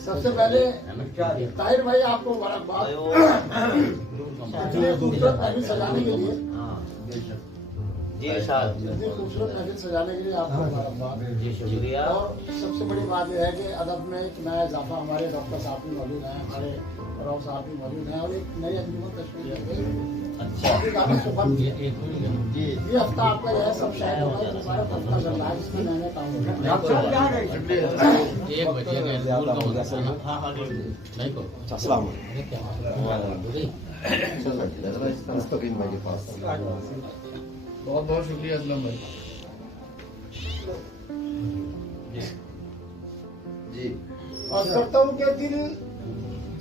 सबसे पहले ताहिर भाई आपको मुबारकबाद इतने खूबसूरत महफिल सजाने के लिए। जी साहब, इतनी खूबसूरत महफिल सजाने के लिए आपको मुबारकबाद। जी शुक्रिया। और सबसे बड़ी बात यह है कि अदब में एक नया इजाफा, हमारे डॉक्टर साहब भी मौजूद हैं, हमारे राव साहब भी मौजूद हैं और एक नई अंजुमन तशकील की गई। अच्छा ये हफ्ता आपका जो है सब शायद होगा, ये मुबारक हफ्ता चल रहा है जिसमें मैंने काम बहुत बहुत शुक्रिया असलम भाई जी। और करता हूँ कि दिल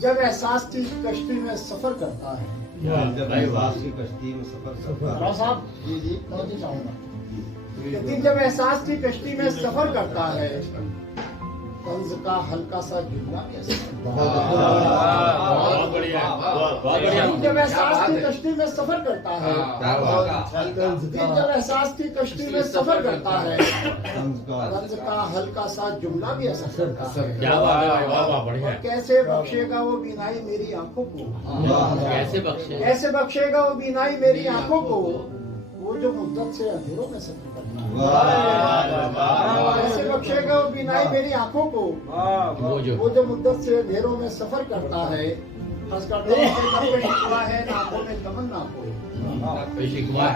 जब एहसास की कश्ती में सफर करता है, कश्ती में सफर राव साहब जी बहुत ही चाहूंगा कि दिल जब एहसास की कश्ती में सफर करता है, तंज का हल्का सा जुमला जब एहसास की कश्ती में सफर करता है, दिल जब एहसास की कश्ती में सफर करता है, तंज का हल्का सा जुमला भी असर करता है। और कैसे बख्शेगा वो बीनाई मेरी आंखों को, कैसे बख्शेगा वो बीनाई मेरी आंखों को, वो जो मुद्दत से अंधेरों में सफर करता है। कैसे बख्शेगा वो बीनाई मेरी आंखों को, वो जो मुद्दत से अंधेरों में सफर करता है। हंस करता है ना आंखों में तमन्ना कोई, शिकवा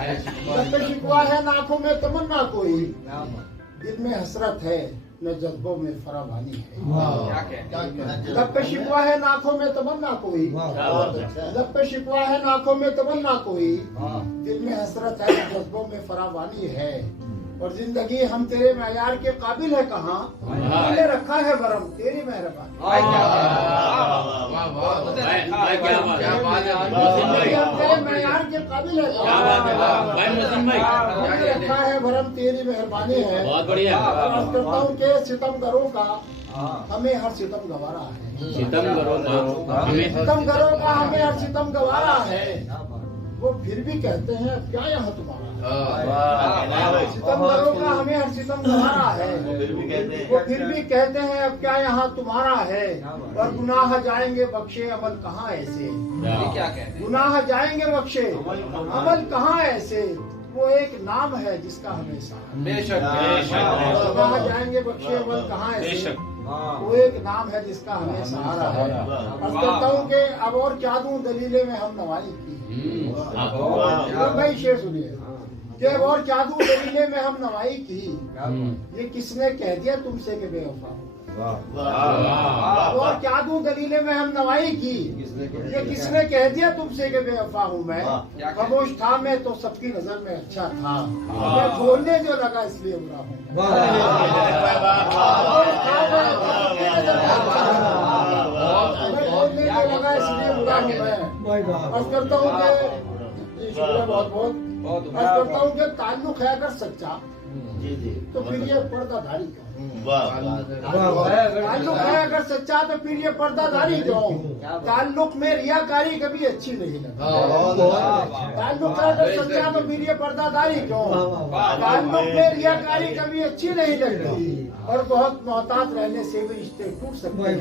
है ना आंखों में तमन्ना कोई, दिल में हसरत है न जज्बों में फरावानी है। लब पे शिकवा है ना आंखों में तमन्ना कोई, लब पे शिकवा है ना आंखों में तमन्ना कोई, दिल में हसरत है न जज्बों में फरावानी है। और जिंदगी हम तेरे मयार के काबिल है कहाँ, हमने रखा है वरम तेरी मेहरबानी। जिंदगी हम तेरे मयार के काबिल है कहाँ, हमने रखा है वरम तेरी मेहरबानी है। बहुत बढ़िया। अर्ज करता हूँ कि सितमगरों का हमें हर सितम गवारा है, सितमगरों का हमें हर सितम गवारा है। वो फिर भी कहते हैं अब क्या यहाँ तुम्हारा है, सितमगरों का हमें हर सितम गवारा है। वो फिर भी कहते हैं अब क्या यहाँ तुम्हारा है। और गुनाह जाएंगे बख्शे अमल कहाँ ऐसे, गुनाह जाएंगे बख्शे अमल कहाँ ऐसे, वो एक नाम है जिसका हमें सहारा। गुनाह जाएंगे बख्शे अमल कहाँ ऐसे, वो एक नाम है जिसका हमें सहारा है। अर्ज करता हूँ कि अब और क्या दूं दलीले में हम नवाई की, भाई शेर सुनिए कि अब और क्या दूं दलीले में हम नवाई की, ये किसने कह दिया तुमसे कि बेवफा हो। और क्या दूं दलीले में हम नवाई की, ये किसने कह दिया तुमसे कि बेवफा हूँ मैं। खामोश था मैं तो सबकी नजर में अच्छा था, मैं बोलने जो लगा इसलिए बुरा हूँ। बोलने जो लगा इसलिए बुरा हूँ मैं। अर्ज करता हूँ कि शुक्रिया बहुत बहुत। अर्ज करता हूँ कि ताल्लुक है अगर सच्चा तो फिर ये पर्दाधारी का, ताल्लुक है अगर सच्चा तो फिर ये पर्दाधारी क्यों। ताल्लुक में रियाकारी कभी अच्छी नहीं लगती, ताल्लुक है अगर सच्चा तो फिर ये पर्दाधारी क्यों। ताल्लुक में रियाकारी कभी अच्छी नहीं लगती, और बहुत मोहतात रहने से भी रिश्ते टूट सकते हैं।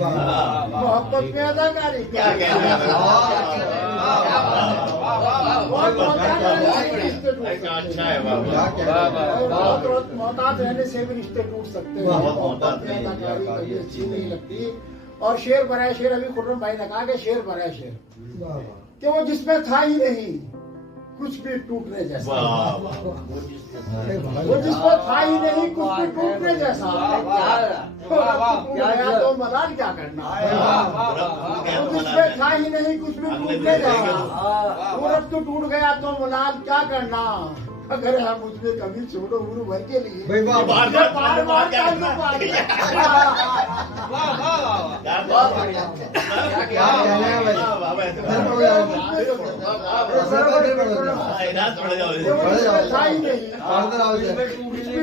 मोहब्बत में अदाकारी क्या मोहतात रहने से भी रिश्ते टूट सकते हैं। मोहब्बत में अदाकारी कभी अच्छी नहीं लगती। और शेर बराए शेर, अभी खुर्रम भाई ने कहा कि शेर बराए शेर, कि वो जिसमें था ही नहीं कुछ भी टूटने जैसा, वो जिसमें था ही नहीं कुछ भी टूटने जैसा, तो मलाल क्या करना। वो जिसमें था ही नहीं कुछ भी टूटने जैसा, वो रब तो टूट गया तो मलाल क्या करना। अगर हम मुझमें कभी छोड़ो गुरु भाई के लिए बार बार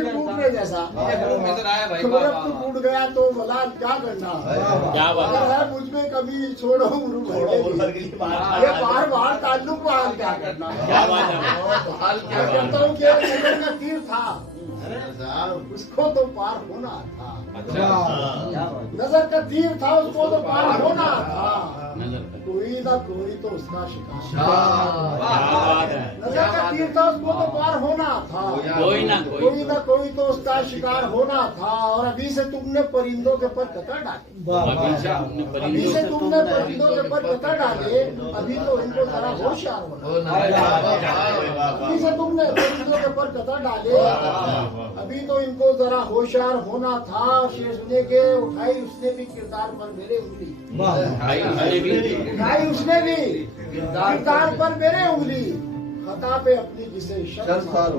टूटने जैसा, टूट गया तो मलाल क्या करना। अगर है मुझमें कभी छोड़ो गुरु भाई के लिए बार बार ताल्लुक हाल क्या करना। करता हूँ कि का तीर था उसको तो पार होना था। नजर का तीर था उसको तो पार होना था, नजर का कोई ना कोई तो उसका शिकार। बात है। नजर का तीर था उसको तो पार होना था, कोई ना कोई ना कोई तो उसका शिकार होना था। और अभी से तुमने परिंदों के पर कतर डाले, अभी से तुमने परिंदों के पर कतर डाले, अभी तो इनको जरा होशियार होना। अभी से तुमने परिंदों के पर कतर डाले, अभी तो इनको जरा होशियार होना था। शेर सुने के उठाई उसने भी किरदार पर मेरे उंगली, उठाई उसने भी किरदार पर मेरे उंगली, खता पे अपनी जिसे शर्मसार हो।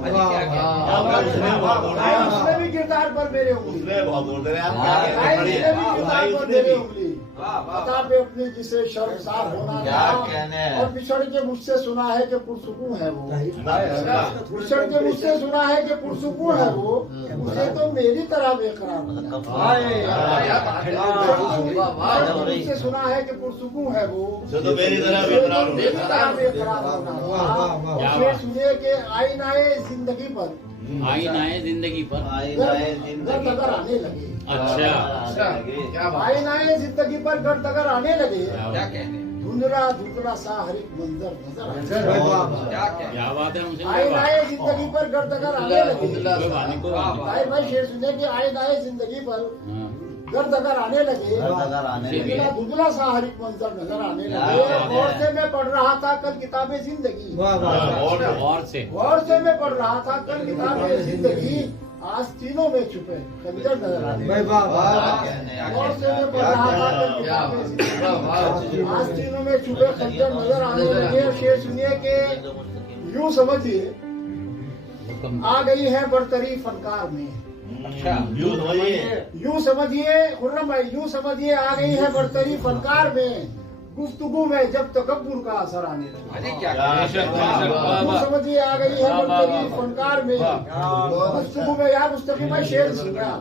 उठाई उसने भी किरदार पर मेरे उंगली, उठाई उसने भी किरदार पर मेरे उंगली, खता पे अपनी जिसे शर्मसार होना था। और बिछड़ के मुझसे सुना है कि पुरसुकून है वो, बिछड़ के मुझसे सुना है कि पुरसुकून है वो, उसे तो मेरी तरह बेकरार होना। मुझसे सुना है कि पुरसुकून है वो, तो मेरी तरह बेकरार होना। शेर सुनिए के आईनाए जिंदगी पर, आईनाए जिंदगी पर गर्द अगर आने लगे, अच्छा आईनाए जिंदगी पर गर्द अगर आने लगे, क्या कहते धुंधला धुंधला सा हर एक मंजर नजर क्या बात है मुझे आईनाए जिंदगी पर गर्द अगर आने लगे। हाँ। भाई शेर सुनिए कि आईनाए जिंदगी पर गर्द अगर आने लगे, धुंधला धुंधला सा हर एक मंजर नजर आने लगे। और से मैं पढ़ रहा था कल किताबे जिंदगी, और से मैं पढ़ रहा था कल किताबे जिंदगी, आज तीनों में छुपे खंजर नजर आने लगे। और से मैं पढ़ रहा था कल किताबे जिंदगी, आज तीनों में छुपे खंजर नजर आने लगे। शेर सुनिए के यूं समझिए आ गई है बरतरी फनकार में, यूं समझिए खुर्रम भाई, यूं समझिए आ गई है बरतरी फनकार में, गुफ्तगू में जब तकब्बुर का असर आने लगा। यूं समझिए आ गई है बरतरी फनकार में, गुफ्तगू में। यार मुस्तफी भाई शेर सुन रहा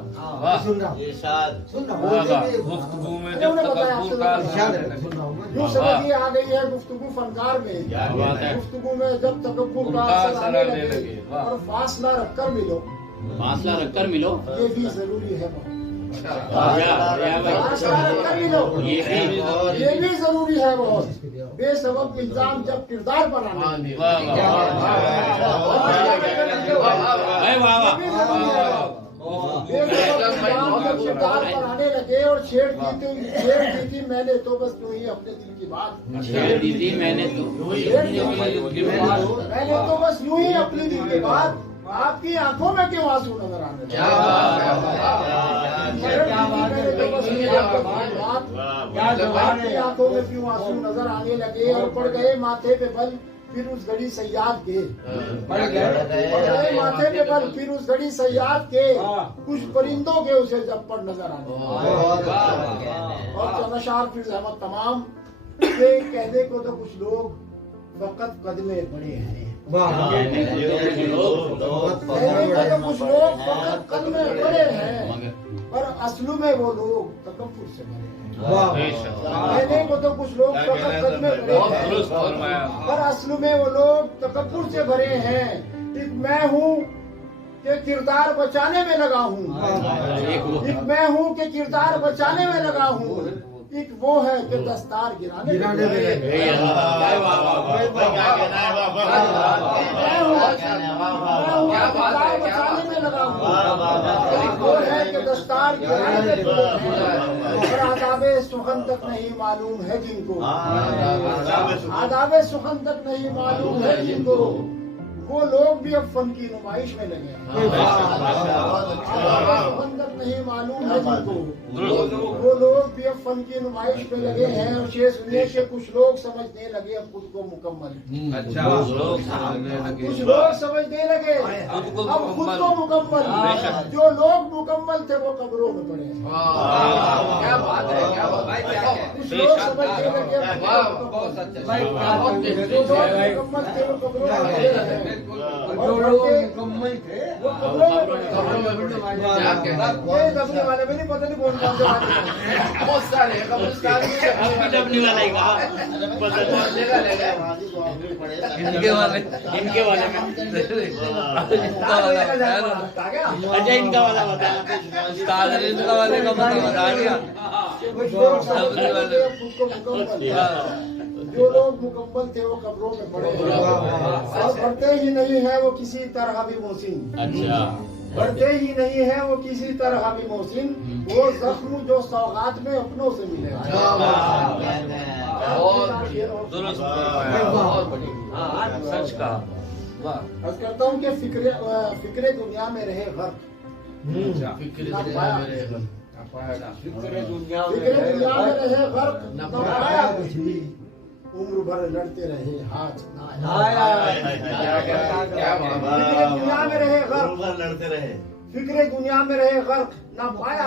यूं समझिए आ गई है गुफ्तगू फनकार में, गुफ्तगू में जब तकब्बुर का असर आने लगे। और फासला रखकर मिलो, फासला रखकर मिलो, ये भी जरूरी है बहुत। ये भी जरूरी है बहुत। बेसबब इल्जाम जब किरदार पर आने किरदार पर आने लगे। और छेड़ दी थी मैंने तो बस यूं ही अपने दिल की बात, छेड़ दी थी मैंने तो बस यूं ही अपनी दिल की बात। आपकी आंखों में क्यों आंसू नजर आने लगे? आपकी आंखों में क्यों आंसू नजर आने लगे? और पड़ गए माथे पे बल फिर उस घड़ी सयाद के, पड़ गए माथे पे बल फिर उस घड़ी सयाद के, कुछ परिंदों के उसे जब पर नजर आने। और चनशार फिर अहमद तमाम के कहने को तो कुछ लोग वक़्त कदमे बड़े हैं, कहने को तो कुछ लोग वक़्त कदमे बड़े हैं, पर असलू में वो लोग तकब्बुर से भरे हैं। कहने को तो कुछ लोग वक़्त कदमे बड़े हैं, पर असलू में वो लोग तकब्बुर से भरे हैं। एक मैं हूँ कि किरदार बचाने में लगा हूँ, एक मैं हूँ कि किरदार बचाने में लगा हूँ, एक वो है कि दस्तार गिराने में बचाने में लगा हूँ, एक वो है कि दस्तार गिराने में। आदाबे सुखन तक नहीं मालूम है जिनको, आदाबे सुखन तक नहीं मालूम है जिनको, वो लोग भी अब फन की नुमाइश में लगे हैं। फन तक नहीं मालूम है जिनको, वो लोग भी अब फन की नुमाइश में लगे हैं। और शेर सुनिए के कुछ लोग समझने लगे अब खुद को मुकम्मल, कुछ लोग समझने लगे अब खुद को मुकम्मल। जो लोग मुकम्मल थे वो कब्रों में पड़े हैं। क्या बात है, क्या बात है, कुछ लोग समझने लगे जो लोग मुकम्मल थे वो कब्रों में पड़े हैं। और मुकम्मल थे वो कब्रों में क्या कहना ये दबने वाले में नहीं, पता नहीं कौन कौन से वाले हैं। बहुत सारे कब्रिस्तान में अब भी दबने वाला ही कहा पता बहुत नहीं। जगह ले गए इनके वाले इनके वाले में अच्छा इनका वाला बता। इनका वाले का पता बता दिया। कुछ लोग समझते थे खुद को मुकम्मल, जो लोग मुकम्मल थे वो कब्रों में पड़े हैं। और बढ़ते ही नहीं है वो किसी तरह भी मोहसिन, अच्छा बढ़ते ही नहीं है वो किसी तरह भी मोहसिन, वो जख्म जो सौगात में अपनों से मिले। दुरुस्त बहुत बढ़िया सच कहा। अर्ज करता हूँ कि फिक्रे दुनिया में रहे गर्क, फिक्रे दुनिया फिक्रे दुनिया में रहे गर्क, न पाया कुछ भी, उम्र भर लड़ते रहे हाथ ना आया। क्या फिक्रे दुनिया में रहे गर्क, लड़ते रहे फिक्रे दुनिया में रहे गर्क, न पाया